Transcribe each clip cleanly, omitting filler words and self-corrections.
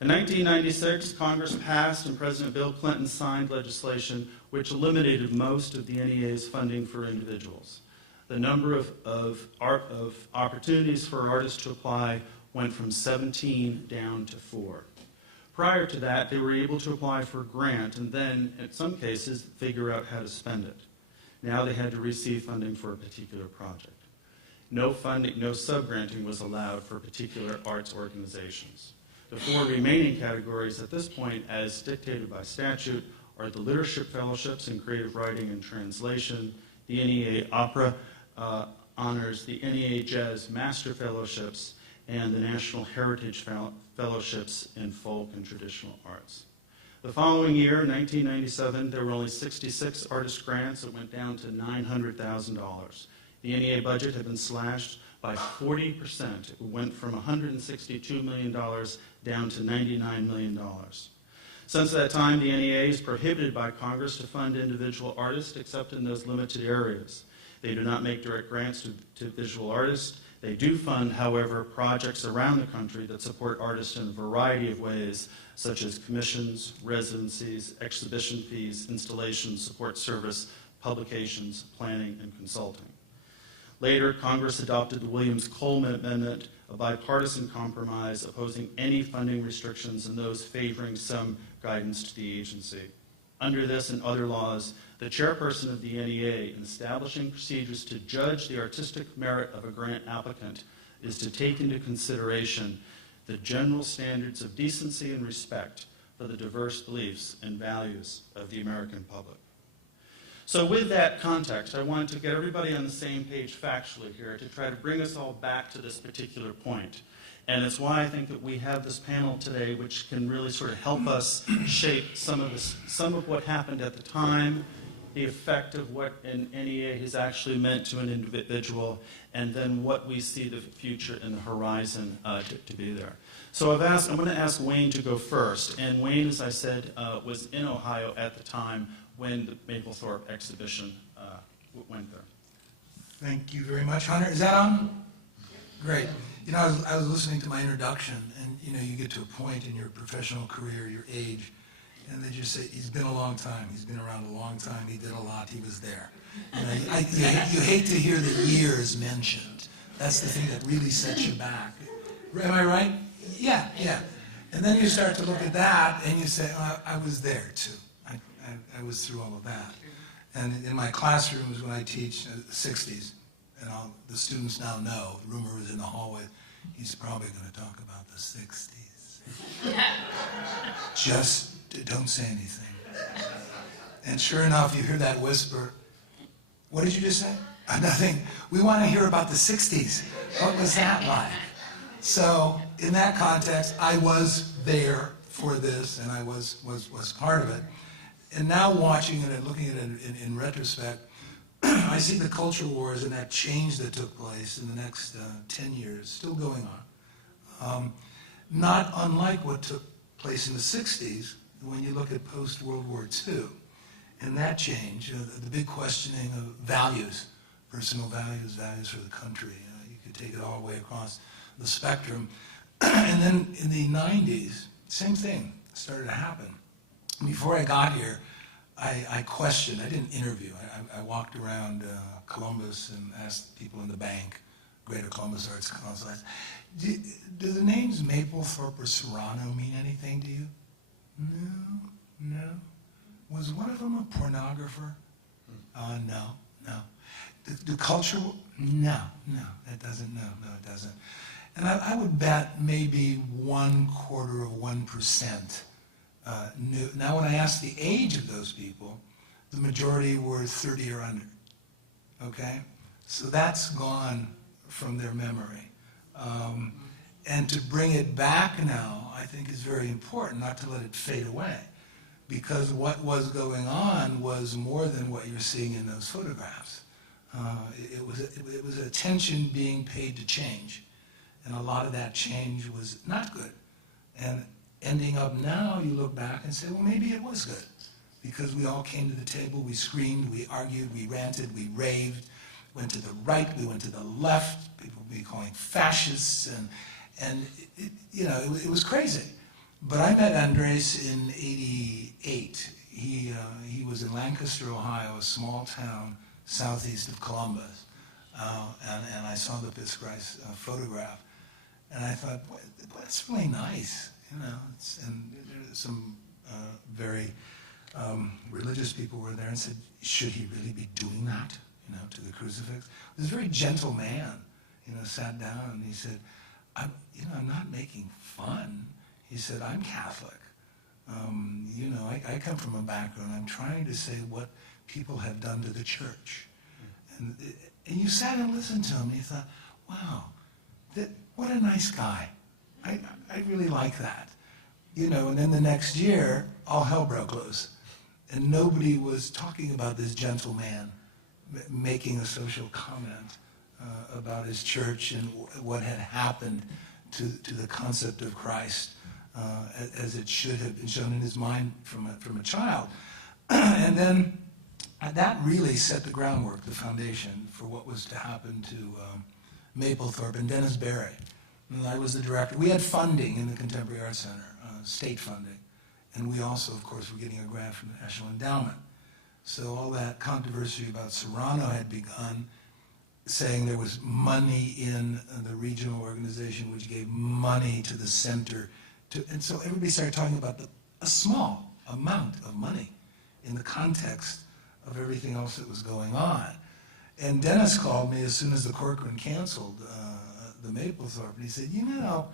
In 1996, Congress passed and President Bill Clinton signed legislation which eliminated most of the NEA's funding for individuals. The number of opportunities for artists to apply went from 17 down to 4. Prior to that, they were able to apply for a grant and then, in some cases, figure out how to spend it. Now they had to receive funding for a particular project. No funding, no sub-granting was allowed for particular arts organizations. The 4 remaining categories at this point, as dictated by statute, are the Leadership Fellowships in Creative Writing and Translation, the NEA Opera Honors, the NEA Jazz Master Fellowships, and the National Heritage Fellowships in Folk and Traditional Arts. The following year, in 1997, there were only 66 artist grants. It went down to $900,000. The NEA budget had been slashed by 40%. It went from $162 million down to $99 million. Since that time, the NEA is prohibited by Congress to fund individual artists except in those limited areas. They do not make direct grants to visual artists. They do fund, however, projects around the country that support artists in a variety of ways, such as commissions, residencies, exhibition fees, installations, support service, publications, planning, and consulting. Later, Congress adopted the Williams-Coleman Amendment, a bipartisan compromise opposing any funding restrictions and those favoring some guidance to the agency. Under this and other laws, the chairperson of the NEA, in establishing procedures to judge the artistic merit of a grant applicant, is to take into consideration the general standards of decency and respect for the diverse beliefs and values of the American public. So with that context, I wanted to get everybody on the same page factually here to try to bring us all back to this particular point. And it's why I think that we have this panel today, which can really sort of help us shape some of what happened at the time, the effect of what an NEA has actually meant to an individual, and then what we see the future and the horizon to be there. So I'm going to ask Wayne to go first. And Wayne, as I said, was in Ohio at the time when the Mapplethorpe exhibition went there. Thank you very much, Hunter. Is that on? Great. You know, I was listening to my introduction, and you know, you get to a point in your professional career, your age, and they just say, he's been a long time, he's been around a long time, he did a lot, he was there. You know, you hate to hear the years mentioned. That's the thing that really sets you back. Am I right? Yeah, yeah. And then you start to look at that, and you say, oh, I was there too. I was through all of that. And in my classrooms when I teach the 60s, and the students now know, the rumor is in the hallway, he's probably going to talk about the 60s. Just don't say anything. And sure enough, you hear that whisper. What did you just say? Nothing. We want to hear about the 60s. What was that like? So in that context, I was there for this, and I was part of it. And now watching it and looking at it in retrospect, I see the culture wars and that change that took place in the next 10 years still going on. Not unlike what took place in the 60s when you look at post-World War II. And that change, the big questioning of values, personal values, values for the country. You could take it all the way across the spectrum. And then in the 90s, same thing started to happen. Before I got here, I questioned, I didn't interview. I walked around Columbus and asked people in the bank, Greater Columbus Arts Council, do the names Mapplethorpe or Serrano mean anything to you? No. Was one of them a pornographer? No. The culture, no, it doesn't, no, it doesn't. And I would bet maybe 1/4% knew. Now when I asked the age of those people, the majority were 30 or under, okay? So that's gone from their memory. And to bring it back now, I think is very important, not to let it fade away. Because what was going on was more than what you're seeing in those photographs. It was attention being paid to change. And a lot of that change was not good. And ending up now, you look back and say, well, maybe it was good. Because we all came to the table, we screamed, we argued, we ranted, we raved, went to the right, we went to the left, people would be calling fascists, and it was crazy. But I met Andres in '88. He was in Lancaster, Ohio, a small town southeast of Columbus. And I saw the Fitzrice photograph. And I thought, boy, that's really nice. And there's some very religious people were there and said, should he really be doing that, to the crucifix? This very gentle man, sat down and he said, I'm not making fun. He said, I'm Catholic. I come from a background. I'm trying to say what people have done to the church. And you sat and listened to him and you thought, wow, what a nice guy. I really like that. And then the next year, all hell broke loose. And nobody was talking about this gentle man making a social comment about his church and what had happened to the concept of Christ as it should have been shown in his mind from a child. And then that really set the groundwork, the foundation for what was to happen to Mapplethorpe and Dennis Berry. And I was the director. We had funding in the Contemporary Arts Center, state funding. And we also, of course, were getting a grant from the National Endowment. So all that controversy about Serrano had begun, saying there was money in the regional organization which gave money to the center. And so everybody started talking about a small amount of money in the context of everything else that was going on. And Dennis called me as soon as the Corcoran canceled the Mapplethorpe, and he said, I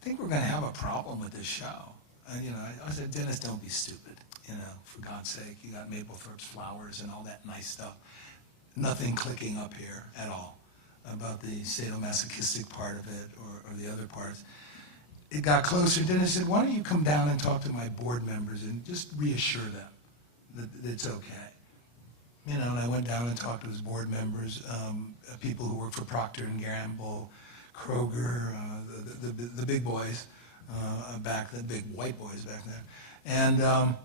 think we're going to have a problem with this show. I said, Dennis, don't be stupid. For God's sake, you got Mapplethorpe's flowers and all that nice stuff. Nothing clicking up here at all about the sadomasochistic part of it or the other parts. It got closer. Dennis said, why don't you come down and talk to my board members and just reassure them that it's okay. And I went down and talked to his board members, people who worked for Procter & Gamble, Kroger, the big boys the big white boys back then, and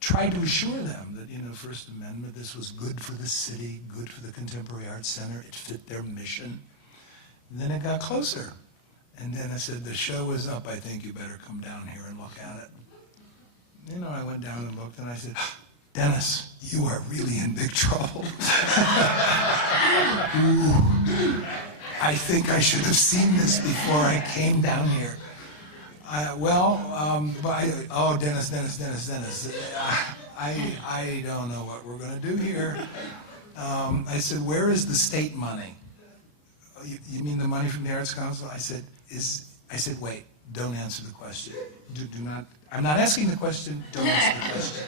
tried to assure them that, First Amendment, this was good for the city, good for the Contemporary Arts Center, it fit their mission. And then it got closer. And then I said, the show is up, I think you better come down here and look at it. I went down and looked and I said, Dennis, you are really in big trouble. Ooh, I think I should have seen this before I came down here. Dennis, I don't know what we're going to do here. I said, where is the state money? You mean the money from the Arts Council? I said, wait, don't answer the question. Do not, I'm not asking the question, don't answer the question.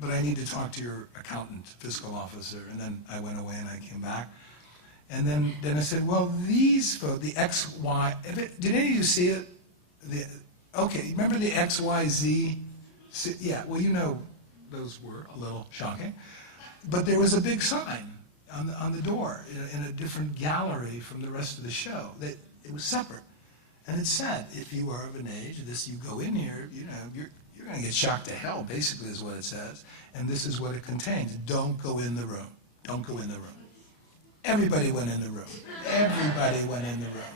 But I need to talk to your accountant, fiscal officer. And then I went away and I came back. And then I said, well, these folks, the XY, did any of you see it? Okay, remember the XYZ? Yeah, well, those were a little shocking. But there was a big sign on the door in a different gallery from the rest of the show. It was separate. And it said, if you are of an age, you go in here, you're going to get shocked to hell, basically is what it says. And this is what it contains. Don't go in the room. Don't go in the room. Everybody went in the room. Everybody went in the room.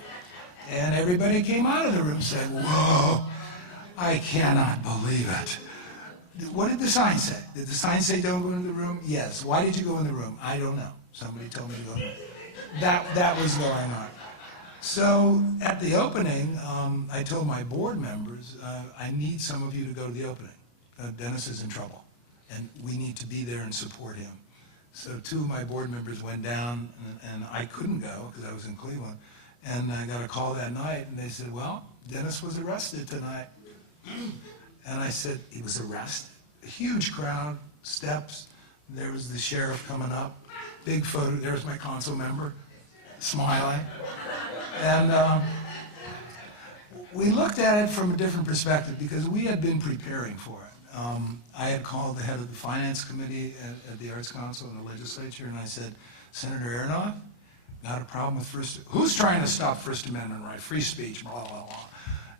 And everybody came out of the room saying, whoa, I cannot believe it. What did the sign say? Did the sign say don't go in the room? Yes. Why did you go in the room? I don't know. Somebody told me to go in the room. That was going on. So at the opening, I told my board members, I need some of you to go to the opening. Dennis is in trouble, and we need to be there and support him. So two of my board members went down, and I couldn't go because I was in Cleveland. And I got a call that night, and they said, well, Dennis was arrested tonight. And I said, he was arrested? A huge crowd, steps. There was the sheriff coming up. Big photo. There's my council member, smiling. And we looked at it from a different perspective because we had been preparing for it. I had called the head of the finance committee at the Arts Council in the legislature, and I said, Senator Aronoff, got a problem with who's trying to stop First Amendment right? Free speech, blah, blah, blah.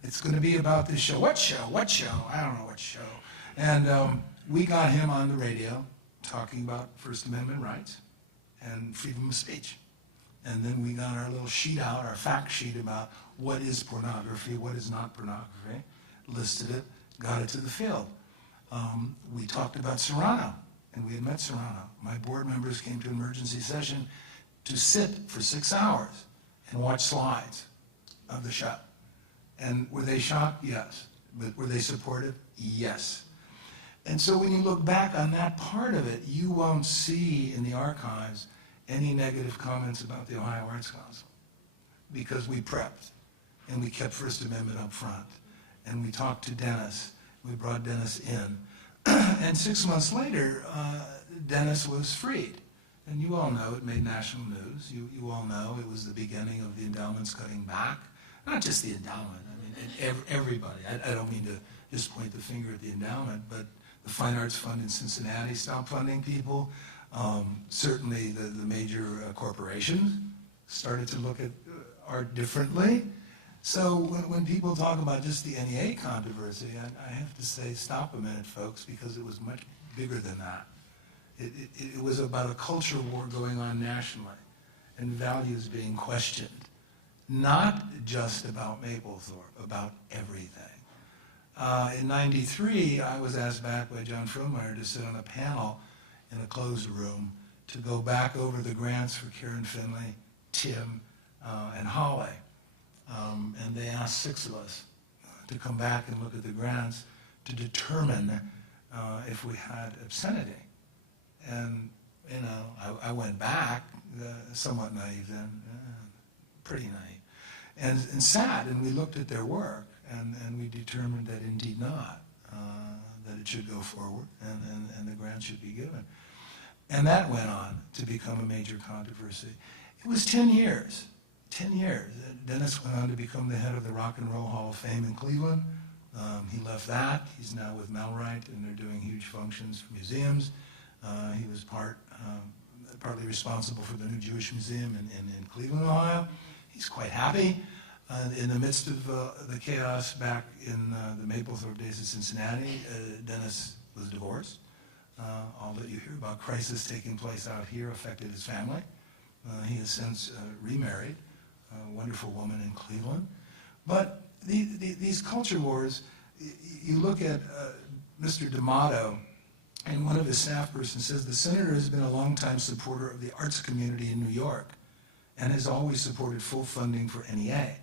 It's going to be about this show. What show? What show? I don't know what show. And we got him on the radio talking about First Amendment rights and freedom of speech. And then we got our little sheet out, our fact sheet about what is pornography, what is not pornography, listed it, got it to the field. We talked about Serrano, and we had met Serrano. My board members came to an emergency session to sit for 6 hours and watch slides of the show. And were they shocked? Yes. But were they supportive? Yes. And so when you look back on that part of it, you won't see in the archives any negative comments about the Ohio Arts Council, because we prepped and we kept First Amendment up front. And we talked to Dennis. We brought Dennis in. And 6 months later, Dennis was freed. And you all know it made national news. You all know it was the beginning of the endowments cutting back. Not just the endowment. I mean, everybody. I don't mean to just point the finger at the endowment, but the Fine Arts Fund in Cincinnati stopped funding people. Certainly the major corporations started to look at art differently. So when people talk about just the NEA controversy, I have to say, stop a minute, folks, because it was much bigger than that. It was about a culture war going on nationally and values being questioned. Not just about Mapplethorpe, about everything. In '93, I was asked back by John Frohmeyer to sit on a panel in a closed room to go back over the grants for Karen Finley, Tim, and Holly. And they asked 6 of us to come back and look at the grants to determine if we had obscenity. And, you know, I went back, somewhat naive then, pretty naive, and sat, and we looked at their work, and we determined that indeed not, that it should go forward, and the grant should be given. And that went on to become a major controversy. It was 10 years. 10 years. Dennis went on to become the head of the Rock and Roll Hall of Fame in Cleveland. He left that. He's now with Melwright, and they're doing huge functions for museums. He was partly responsible for the new Jewish Museum in Cleveland, Ohio. He's quite happy. In the midst of the chaos back in the Mapplethorpe days of Cincinnati, Dennis was divorced. All that you hear about crisis taking place out here affected his family. He has since remarried a wonderful woman in Cleveland. But these culture wars, you look at Mr. D'Amato, and one of his staff persons says, the senator has been a longtime supporter of the arts community in New York and has always supported full funding for NEA.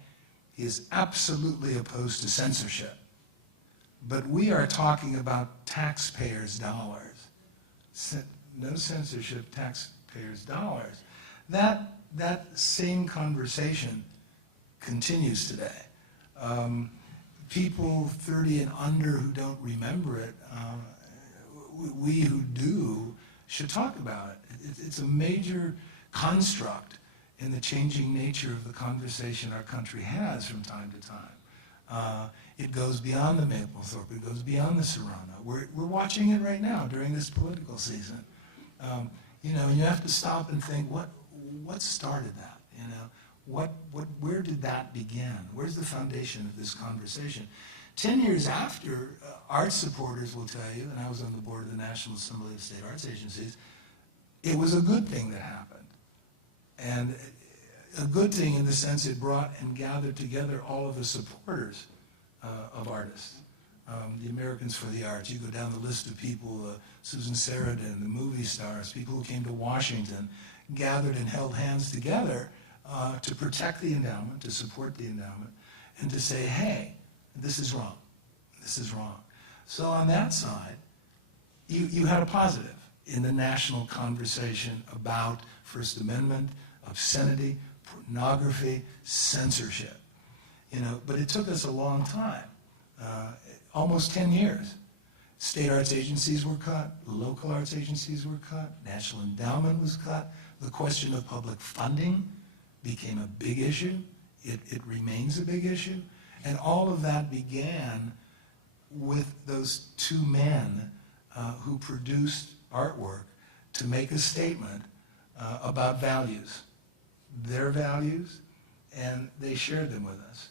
He is absolutely opposed to censorship. But we are talking about taxpayers' dollars. No censorship, taxpayers' dollars. That same conversation continues today. People 30 and under who don't remember it, we who do should talk about it. It's a major construct in the changing nature of the conversation our country has from time to time. It goes beyond the Mapplethorpe, it goes beyond the Serrano. We're watching it right now during this political season. You know, and you have to stop and think, what started that? You know, where did that begin? Where's the foundation of this conversation? 10 years after, art supporters will tell you, and I was on the board of the National Assembly of State Arts Agencies, it was a good thing that happened. And a good thing in the sense it brought and gathered together all of the supporters of artists. The Americans for the Arts. You go down the list of people, Susan Sarandon, the movie stars, people who came to Washington, gathered and held hands together to protect the endowment, to support the endowment, and to say, hey, this is wrong. This is wrong. So on that side, you had a positive in the national conversation about First Amendment, obscenity, pornography, censorship. You know, but it took us a long time, almost 10 years. State arts agencies were cut, local arts agencies were cut, national endowment was cut. The question of public funding became a big issue. It remains a big issue. And all of that began with those 2 men who produced artwork to make a statement about values, their values, and they shared them with us.